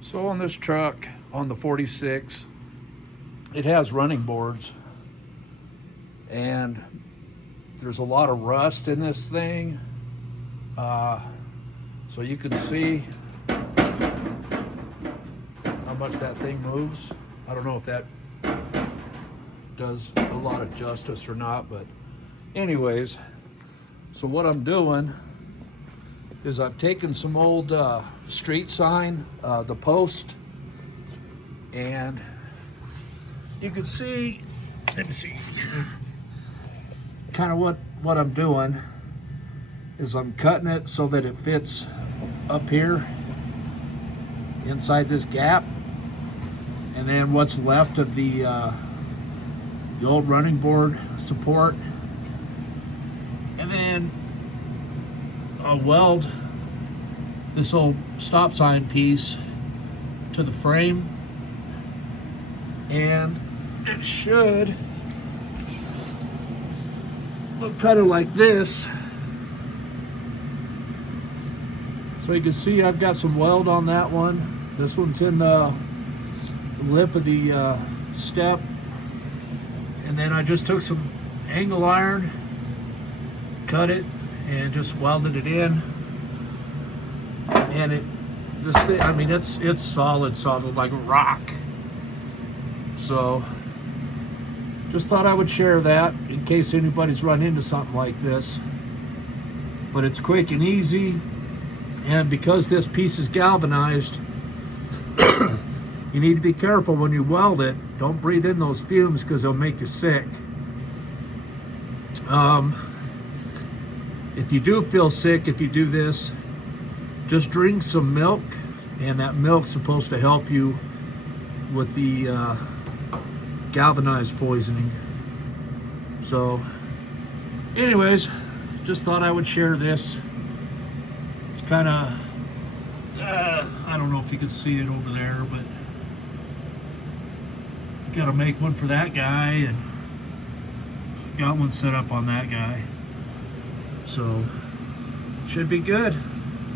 So on this truck, on the 46, it has running boards, and there's a lot of rust in this thing. So you can see how much that thing moves. I don't know if that does a lot of justice or not, but anyways, so what I'm doing is I've taken some old street sign, the post, and you can see, let me see, kind of what I'm doing is I'm cutting it so that it fits up here inside this gap, and then what's left of the old running board support, and then I'll weld this old stop sign piece to the frame, and it should look kind of like this. So you can see I've got some weld on that one. This one's in the lip of the step, and then I just took some angle iron, cut it, and just welded it in. And this thing, I mean, it's solid like a rock. So just thought I would share that in case anybody's run into something like this. But it's quick and easy, and because this piece is galvanized, you need to be careful when you weld it. Don't breathe in those fumes because they'll make you sick. If you do feel sick, if you do this, just drink some milk, and that milk's supposed to help you with the galvanized poisoning. So anyways, just thought I would share this. It's kind of, I don't know if you can see it over there, but got to make one for that guy, and got one set up on that guy. So should be good.